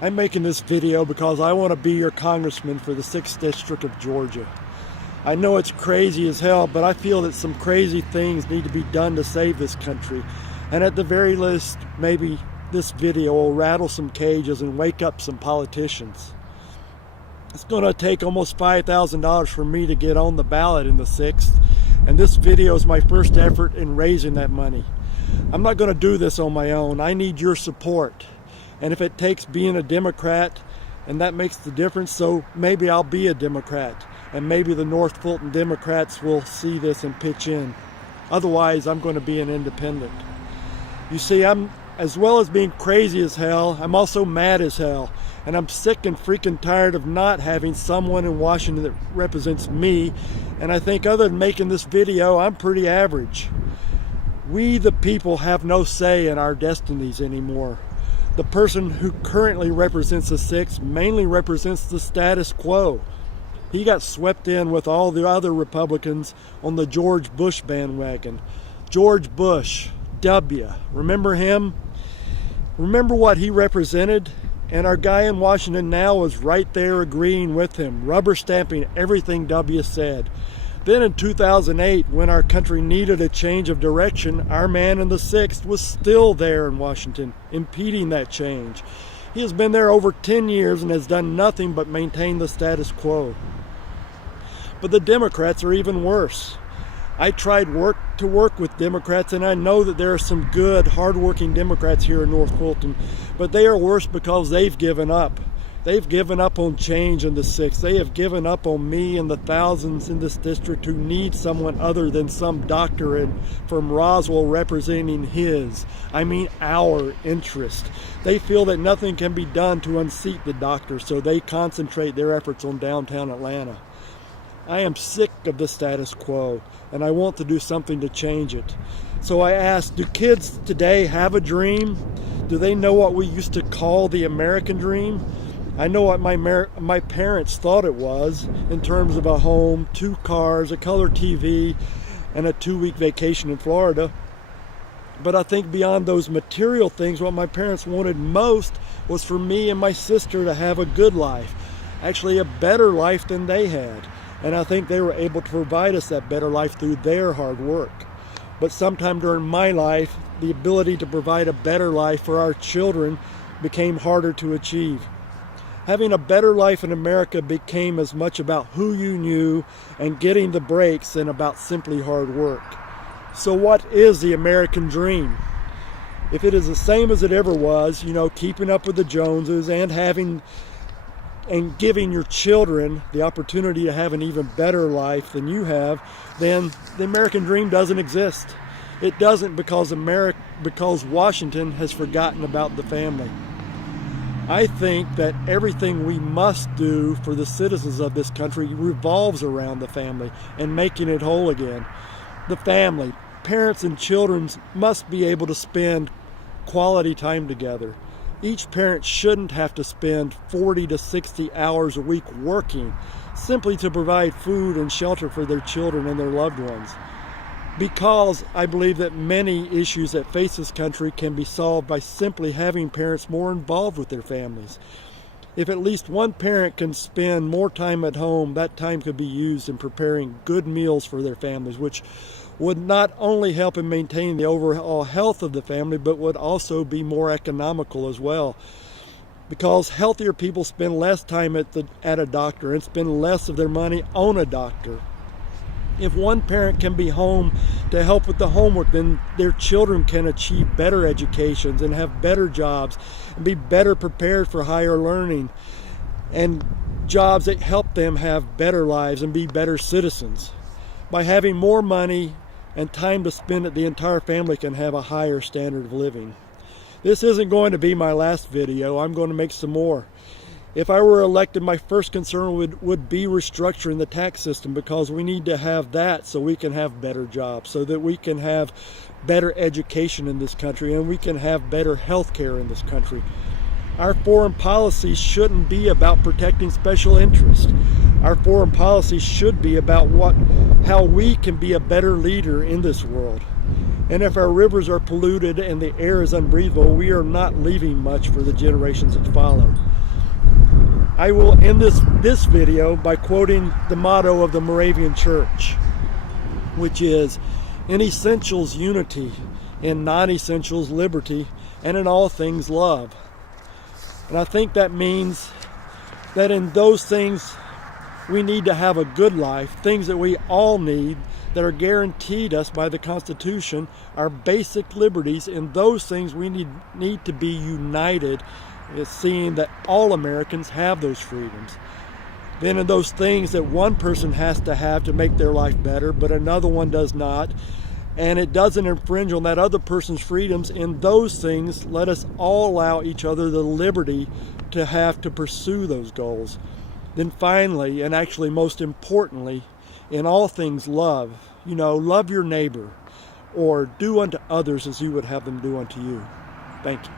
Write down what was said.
I'm making this video because I want to be your congressman for the 6th District of Georgia. I know it's crazy as hell, but I feel that some crazy things need to be done to save this country. And at the very least, maybe this video will rattle some cages and wake up some politicians. It's going to take almost $5,000 for me to get on the ballot in the 6th, and this video is my first effort in raising that money. I'm not going to do this on my own. I need your support. And if it takes being a Democrat, and that makes the difference, so maybe I'll be a Democrat. And maybe the North Fulton Democrats will see this and pitch in. Otherwise, I'm going to be an independent. You see, as well as being crazy as hell, I'm also mad as hell. And I'm sick and freaking tired of not having someone in Washington that represents me. And I think other than making this video, I'm pretty average. We, the people, have no say in our destinies anymore. The person who currently represents the 6th mainly represents the status quo. He got swept in with all the other Republicans on the George Bush bandwagon. George Bush, W. Remember him? Remember what he represented? And our guy in Washington now was right there agreeing with him, rubber stamping everything W said. Then in 2008, when our country needed a change of direction, our man in the 6th was still there in Washington, impeding that change. He has been there over 10 years and has done nothing but maintain the status quo. But the Democrats are even worse. I tried to work with Democrats, and I know that there are some good, hardworking Democrats here in North Fulton, but they are worse because they've given up. They've given up on change in the 6th. They have given up on me and the thousands in this district who need someone other than some doctor from Roswell representing our interest. They feel that nothing can be done to unseat the doctor, so they concentrate their efforts on downtown Atlanta. I am sick of the status quo, and I want to do something to change it. So I ask, do kids today have a dream? Do they know what we used to call the American dream? I know what my parents thought it was in terms of a home, 2 cars, a color TV, and a 2-week vacation in Florida. But I think beyond those material things, what my parents wanted most was for me and my sister to have a good life, actually a better life than they had. And I think they were able to provide us that better life through their hard work. But sometime during my life, the ability to provide a better life for our children became harder to achieve. Having a better life in America became as much about who you knew and getting the breaks than about simply hard work. So what is the American dream? If it is the same as it ever was, keeping up with the Joneses and giving your children the opportunity to have an even better life than you have, then the American dream doesn't exist. It doesn't because Washington has forgotten about the family. I think that everything we must do for the citizens of this country revolves around the family and making it whole again. The family, parents and children must be able to spend quality time together. Each parent shouldn't have to spend 40 to 60 hours a week working simply to provide food and shelter for their children and their loved ones. Because I believe that many issues that face this country can be solved by simply having parents more involved with their families. If at least one parent can spend more time at home, that time could be used in preparing good meals for their families, which would not only help in maintaining the overall health of the family, but would also be more economical as well. Because healthier people spend less time at a doctor and spend less of their money on a doctor. If one parent can be home to help with the homework, then their children can achieve better educations and have better jobs and be better prepared for higher learning and jobs that help them have better lives and be better citizens. By having more money and time to spend it, the entire family can have a higher standard of living. This isn't going to be my last video. I'm going to make some more. If I were elected, my first concern would be restructuring the tax system, because we need to have that so we can have better jobs, so that we can have better education in this country and we can have better health care in this country. Our foreign policy shouldn't be about protecting special interests. Our foreign policy should be about how we can be a better leader in this world. And if our rivers are polluted and the air is unbreathable, we are not leaving much for the generations that follow. I will end this video by quoting the motto of the Moravian Church, which is, in essentials unity, in non-essentials liberty, and in all things love. And I think that means that in those things we need to have a good life, things that we all need, that are guaranteed us by the Constitution, our basic liberties. In those things we need to be united, seeing that all Americans have those freedoms. Then in those things that one person has to have to make their life better, but another one does not, and it doesn't infringe on that other person's freedoms, in those things let us all allow each other the liberty to have to pursue those goals. Then finally, and actually most importantly, in all things love. Love your neighbor, or do unto others as you would have them do unto you. Thank you.